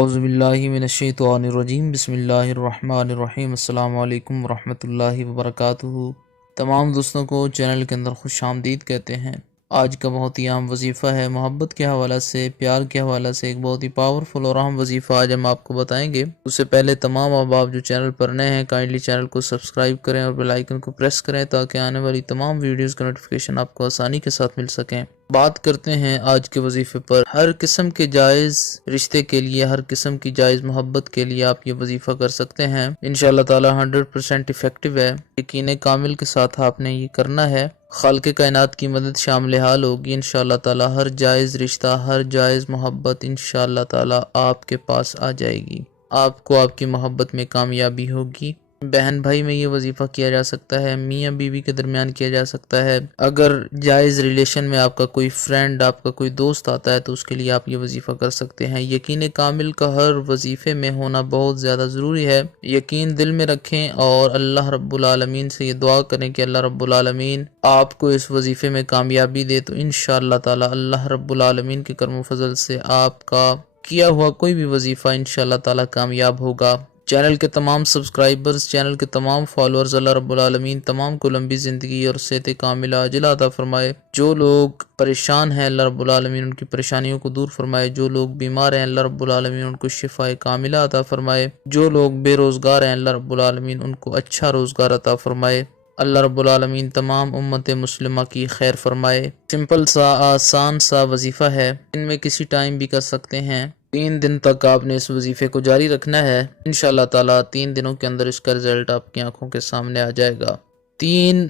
اعوذ باللہ من الشیطان الرجیم، بسم اللہ الرحمن الرحیم۔ السلام علیکم ورحمۃ اللہ وبرکاتہ۔ تمام دوستوں کو چینل کے اندر خوش آمدید کہتے ہیں۔ آج کا بہت ہی عام وظیفہ ہے، محبت کے حوالہ سے، پیار کے حوالہ سے ایک بہت ہی پاورفل اور اہم وظیفہ آج ہم آپ کو بتائیں گے۔ اس سے پہلے تمام احباب جو چینل پر نئے ہیں کائنڈلی چینل کو سبسکرائب کریں اور بیل آئیکن کو پریس کریں تاکہ آنے والی تمام ویڈیوز کا نوٹیفیکیشن آپ کو آسانی کے ساتھ مل سکیں۔ بات کرتے ہیں آج کے وظیفے پر۔ ہر قسم کے جائز رشتے کے لیے، ہر قسم کی جائز محبت کے لیے آپ یہ وظیفہ کر سکتے ہیں۔ انشاءاللہ تعالی 100% افیکٹو ہے۔ یقین کامل کے ساتھ آپ نے یہ کرنا ہے۔ خالق کائنات کی مدد شامل حال ہوگی انشاءاللہ تعالی۔ ہر جائز رشتہ، ہر جائز محبت انشاءاللہ تعالی آپ کے پاس آ جائے گی۔ آپ کو آپ کی محبت میں کامیابی ہوگی۔ بہن بھائی میں یہ وظیفہ کیا جا سکتا ہے، میاں بیوی کے درمیان کیا جا سکتا ہے۔ اگر جائز ریلیشن میں آپ کا کوئی فرینڈ، آپ کا کوئی دوست آتا ہے تو اس کے لیے آپ یہ وظیفہ کر سکتے ہیں۔ یقین کامل کا ہر وظیفے میں ہونا بہت زیادہ ضروری ہے۔ یقین دل میں رکھیں اور اللہ رب العالمین سے یہ دعا کریں کہ اللہ رب العالمین آپ کو اس وظیفے میں کامیابی دے، تو انشاءاللہ تعالی اللہ رب العالمین کے کرم و فضل سے آپ کا کیا ہوا کوئی بھی وظیفہ انشاءاللہ تعالی کامیاب ہوگا۔ چینل کے تمام سبسکرائبرز، چینل کے تمام فالورز، اللہ رب العالمین تمام کو لمبی زندگی اور صحت کاملہ عاجلہ عطا فرمائے۔ جو لوگ پریشان ہیں اللہ رب العالمین ان کی پریشانیوں کو دور فرمائے۔ جو لوگ بیمار ہیں اللہ رب العالمین ان کو شفاء کاملہ عطا فرمائے۔ جو لوگ بے روزگار ہیں اللہ رب العالمین ان کو اچھا روزگار عطا فرمائے۔ اللہ رب العالمین تمام امت مسلمہ کی خیر فرمائے۔ سمپل سا آسان سا وظیفہ ہے، ان میں کسی ٹائم بھی کر سکتے ہیں۔ 3 دن تک آپ نے اس وظیفے کو جاری رکھنا ہے۔ انشاءاللہ تعالی 3 دنوں کے اندر اس کا رزلٹ آپ کی آنکھوں کے سامنے آ جائے گا۔ 3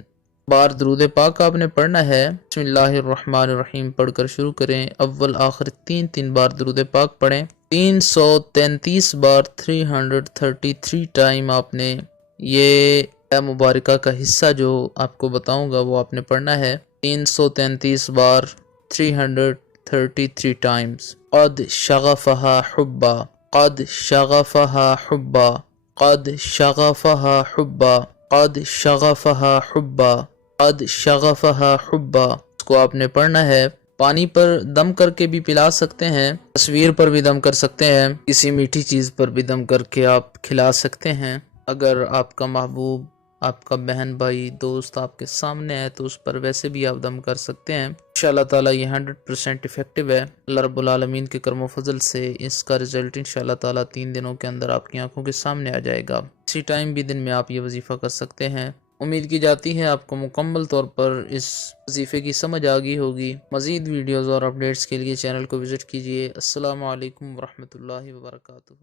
بار درود پاک آپ نے پڑھنا ہے۔ بسم اللہ الرحمن الرحیم پڑھ کر شروع کریں۔ اول آخر 3 بار درود پاک پڑھیں۔ 333 بار 333 ٹائم آپ نے یہ مبارکہ کا حصہ جو آپ کو بتاؤں گا وہ آپ نے پڑھنا ہے۔ 333 بار 333 ٹائمز۔ قد شغفہا حبا، قد شغفہا حبا، قد شغفہا حبا، قد شغفہا حبا، قد شغفہا حبا۔ اس کو آپ نے پڑھنا ہے۔ پانی پر دم کر کے بھی پلا سکتے ہیں، تصویر پر بھی دم کر سکتے ہیں، کسی میٹھی چیز پر بھی دم کر کے آپ کھلا سکتے ہیں۔ اگر آپ کا محبوب، آپ کا بہن بھائی دوست آپ کے سامنے ہے تو اس پر ویسے بھی آپ دم کر سکتے ہیں۔ انشاءاللہ تعالی یہ 100% افیکٹو ہے۔ اللہ رب العالمین کے کرم و فضل سے اس کا رزلٹ انشاءاللہ تعالی 3 دنوں کے اندر آپ کی آنکھوں کے سامنے آ جائے گا۔ اسی ٹائم بھی دن میں آپ یہ وظیفہ کر سکتے ہیں۔ امید کی جاتی ہے آپ کو مکمل طور پر اس وظیفے کی سمجھ آ گئی ہوگی۔ مزید ویڈیوز اور اپڈیٹس کے لیے چینل کو وزٹ کیجیے۔ السلام علیکم ورحمۃ اللہ وبرکاتہ۔